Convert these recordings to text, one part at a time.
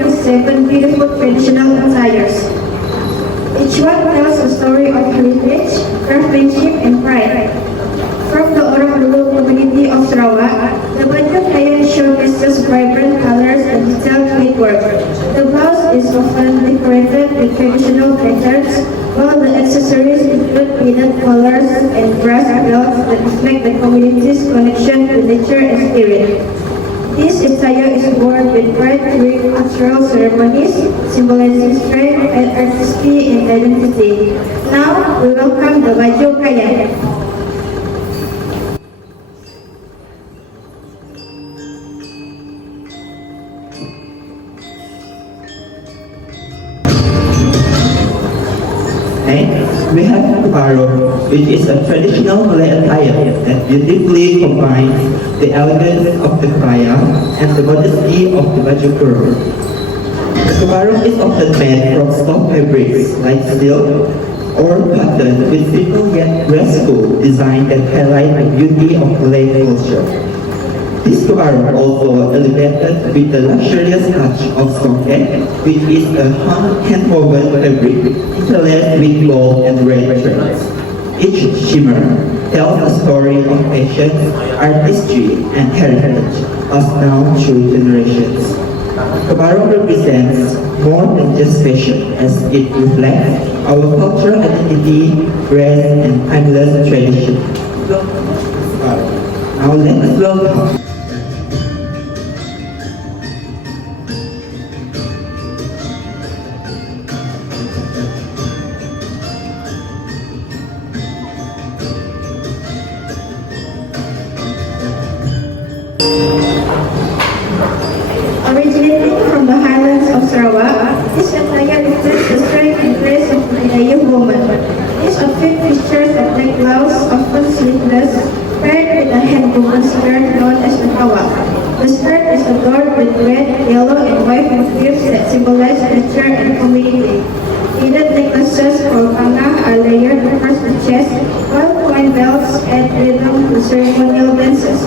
27 beautiful traditional attires. Each one tells a story of heritage, craftsmanship, and pride. From the Orang Lulu community of Sarawak, the baju kaya showcases vibrant colors and detailed knitwork. The blouse is often decorated with traditional patterns, while the accessories include beaded collars and brass belts that reflect the community's connection to nature and spirit. This attire is worn with pride during cultural ceremonies, symbolizing strength and artistry and identity. Now, we welcome the baju kaya. Next, we have Kebaro, which is a traditional Malay attire that beautifully combines the elegance of the kebaya and the modesty of the baju kurung. The Kebaro is often made from soft fabrics like silk or cotton with simple yet graceful design that highlight the beauty of Malay culture. This Kebaro also elevated with the luxurious touch of songket, which is a hand-woven fabric interlaced with gold and red threads. Each shimmer tells a story of passion, artistry, and heritage, passed down through generations. Kebaro represents more than just fashion, as it reflects our cultural identity, grace, and timeless tradition. Now let us welcome Originating from the highlands of Sarawak, this attire reflects the strength and grace of the Dayu woman. This outfit features a black blouse, often sleeveless, paired with a hand-woven skirt known as the hawa. The skirt is adorned with red, yellow, and white motifs that symbolize nature and community. Beaded necklaces called kanga are layered across the chest, while coin belts add rhythm to ceremonial dances.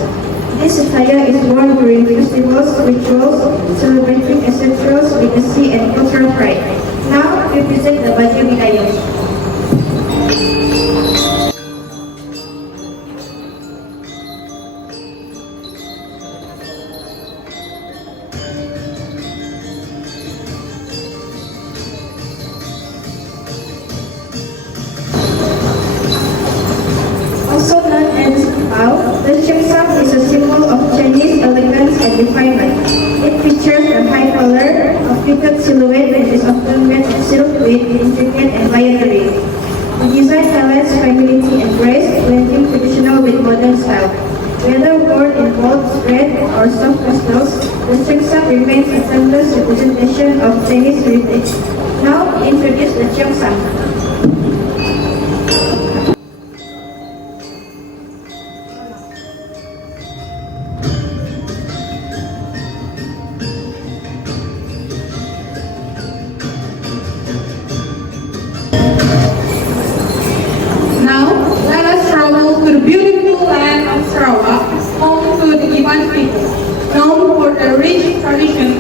This attire is worn during festivals, rituals, celebrating essentials with the sea and cultural pride. Now, we present the baju bidayuh. Also known as pau, the cheongsam is a symbol of Chinese elegance and refinement. It features a high collar, a figured silhouette that is often made of silk with intricate embroidery. The design highlights femininity and grace, blending traditional with modern style. Whether worn in bold, red, or soft pastels, the cheongsam remains a timeless representation of Chinese heritage. Now, we introduce the cheongsam. To the beautiful land of Sarawak, home to the Iban people, known for their rich tradition,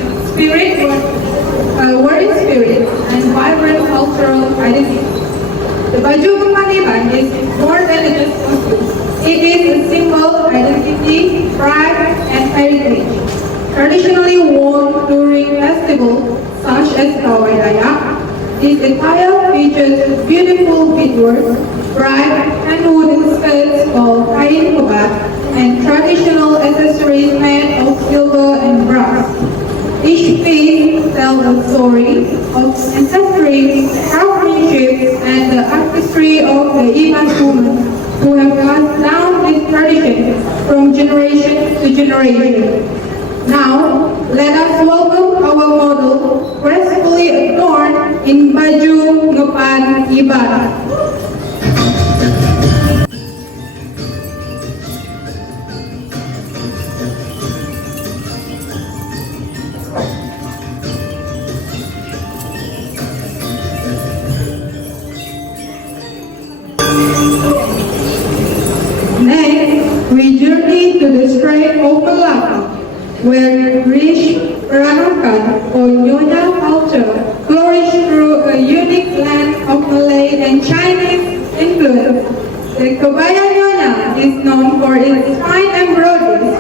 warring spirit, and vibrant cultural identity. The baju Kempan Iban is more than just costume. It is a symbol of identity, pride, and heritage. Traditionally worn during festivals such as Kawai Dayak, this attire features beautiful beadwork, bright and wooden skirts called kain kobat, and traditional accessories made of silver and brass. Each piece tells a story of ancestry, craftsmanship, and the artistry of the Iban women who have passed down this tradition from generation to generation. Now, let us welcome our model, gracefully adorned in baju ngepan Iban. Next, we journey to the Strait of Malacca, where rich Peranakan or Nyonya culture flourished through a unique blend of Malay and Chinese influence. The Kebaya Nyonya is known for its fine embroideries,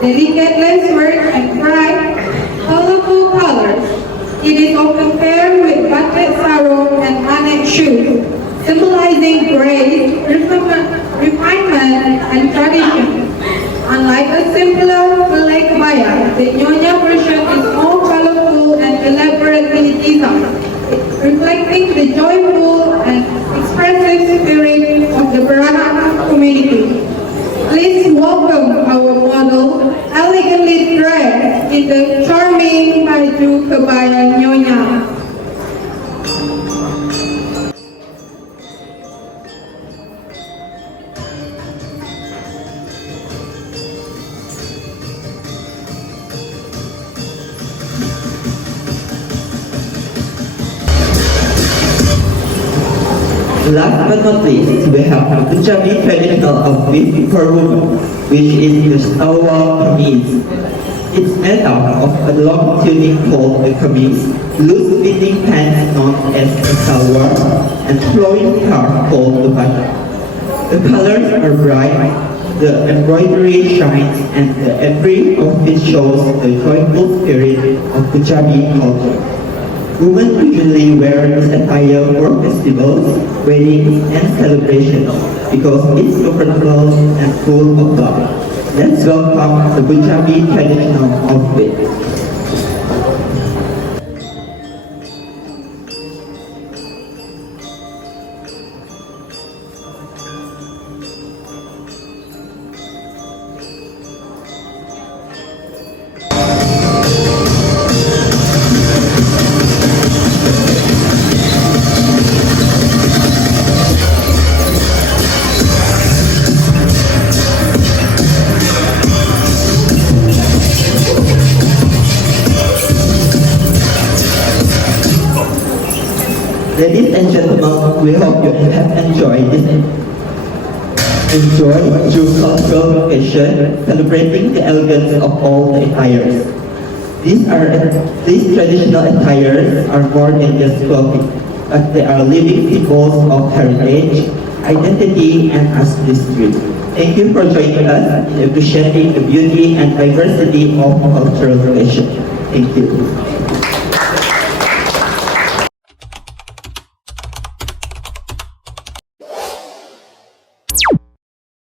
delicate lacework, and bright, colorful colors. It is often paired with batik sarung and manik shoes, symbolizing grace, refinement, and tradition. Unlike a simpler Malay kebaya, the Nyonya version is more colorful and elaborately designed, reflecting the joyful and expressive spirit of the Peranakan community. Please welcome our model, elegantly dressed in the charming baju kebaya Nyonya. Last but not least, we have the Punjabi traditional outfit for women, which is the salwar kameez. It's made up of a long tunic called the kameez, loose-fitting pants known as the salwar, and flowing scarf called the batik. The colors are bright, the embroidery shines, and every outfit shows the joyful spirit of Punjabi culture. Women usually wear this attire for festivals, weddings, and celebrations because it's comfortable and full of love. Let's welcome the Punjabi traditional outfit. Ladies and gentlemen, we hope you have enjoyed this Jew cultural occasion celebrating the elegance of all the attires. These traditional attires are more than just clothing, but they are living symbols of heritage, identity, and artistry. Thank you for joining us in appreciating the beauty and diversity of cultural tradition. Thank you.